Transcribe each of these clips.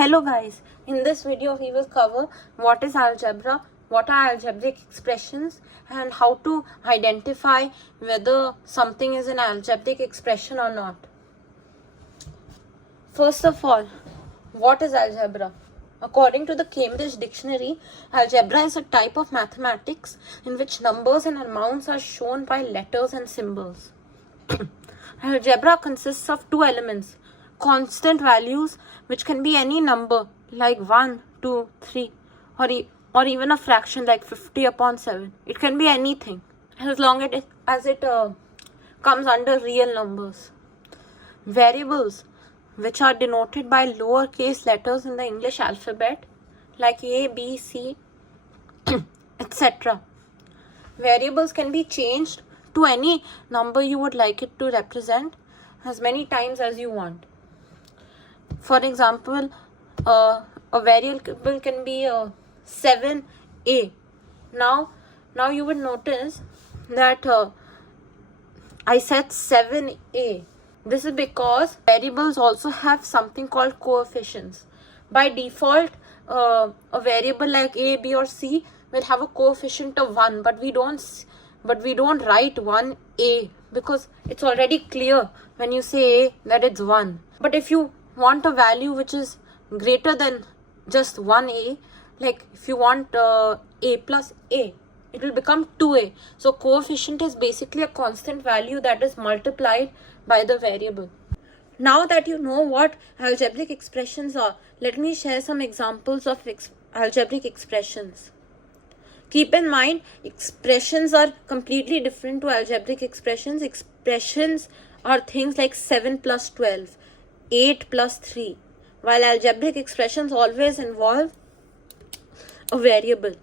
Hello guys, in this video we will cover what is algebra, what are algebraic expressions and how to identify whether something is an algebraic expression or not. First of all, what is algebra? According to the Cambridge Dictionary, algebra is a type of mathematics in which numbers and amounts are shown by letters and symbols. Algebra consists of two elements: constant values, which can be any number like 1, 2, 3, or even a fraction like 50 upon 7. It can be anything as long as it comes under real numbers. Variables, which are denoted by lowercase letters in the English alphabet like A, B, C, etc. Variables can be changed to any number you would like it to represent as many times as you want. For example, a variable can be 7a. Now you would notice that I said 7a. This is because variables also have something called coefficients. By default, a variable like a, b, or c will have a coefficient of 1, but we don't write 1a because it's already clear when you say a that it's 1. But if you want a value which is greater than just 1a, like if you want a plus a, it will become 2a. So coefficient is basically a constant value that is multiplied by the variable. Now that you know what algebraic expressions are, let me share some examples of algebraic expressions. Keep in mind, expressions are completely different to algebraic expressions. Expressions are things like 7 plus 12, 8 plus 3, while algebraic expressions always involve a variable.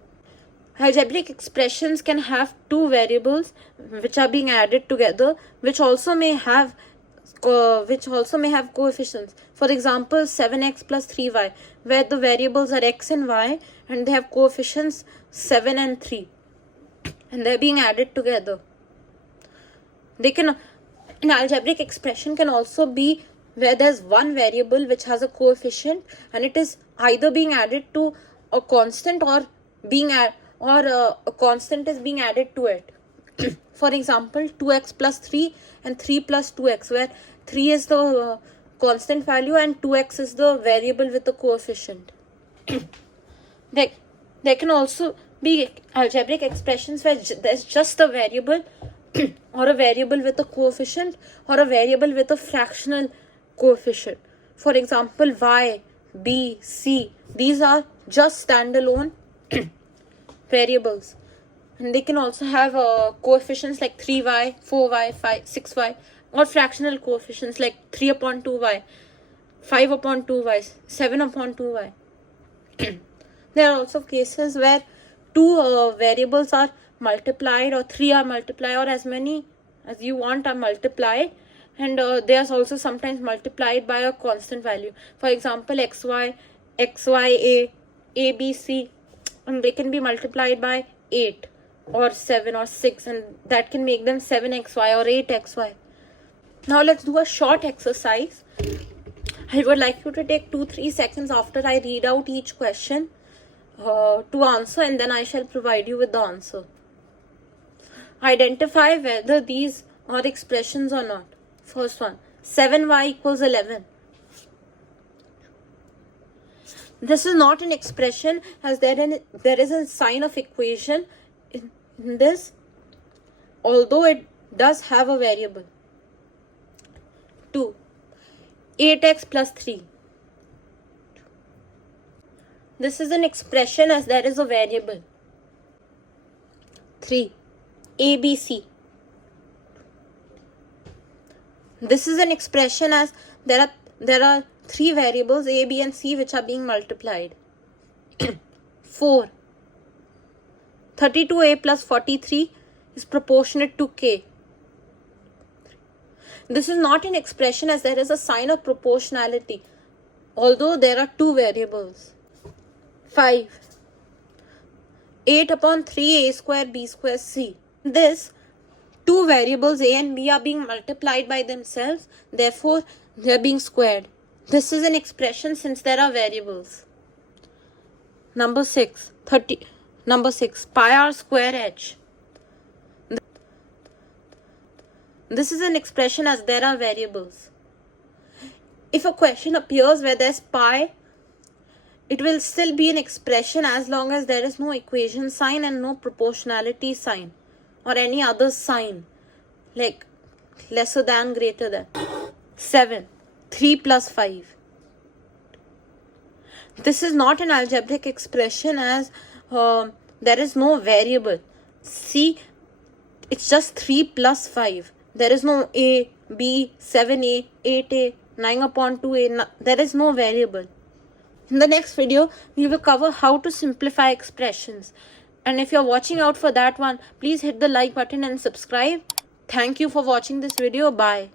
Algebraic expressions can have two variables which are being added together, which also may have coefficients. For example, 7x plus 3y, where the variables are x and y and they have coefficients 7 and 3 and they're being added together. An algebraic expression can also be where there's one variable which has a coefficient and it is either being added to a constant or a constant is being added to it. For example, 2x plus 3 and 3 plus 2x, where 3 is the constant value and 2x is the variable with the coefficient. There can also be algebraic expressions where there's just a variable or a variable with a coefficient or a variable with a fractional coefficient. For example, y, b, c, these are just standalone variables. And they can also have coefficients like 3y, 4y, 5, 6y, or fractional coefficients like 3 upon 2y, 5 upon 2y, 7 upon 2y. There are also cases where two variables are multiplied or 3 are multiplied or as many as you want are multiplied, and they are also sometimes multiplied by a constant value. For example, xy, xya, abc, and they can be multiplied by 8 or 7 or 6, and that can make them 7xy or 8xy. Now let's do a short exercise. I would like you to take 2-3 seconds after I read out each question to answer, and then I shall provide you with the answer. Identify whether these are expressions or not. First one, 7y equals 11. This is not an expression as there is a sign of equation in this, although it does have a variable. 2, 8x plus 3. This is an expression as there is a variable. 3, abc. This is an expression as there are three variables a, b, and c which are being multiplied. 4, 32a plus 43 is proportionate to k. This is not an expression as there is a sign of proportionality, although there are two variables. 5, 8 upon 3a square b square c. This two variables a and b are being multiplied by themselves, therefore they are being squared. This is an expression since there are variables. Number 6, pi r square h. This is an expression as there are variables. If a question appears where there's pi, it will still be an expression as long as there is no equation sign and no proportionality sign or any other sign like lesser than, greater than. 7, 3 plus 5. This is not an algebraic expression as there is no variable. See, it's just 3 plus 5. There is no a, b, 7a, 8a, 9 upon 2a. There is no variable. In the next video, we will cover how to simplify expressions. And if you're watching out for that one, please hit the like button and subscribe. Thank you for watching this video. Bye.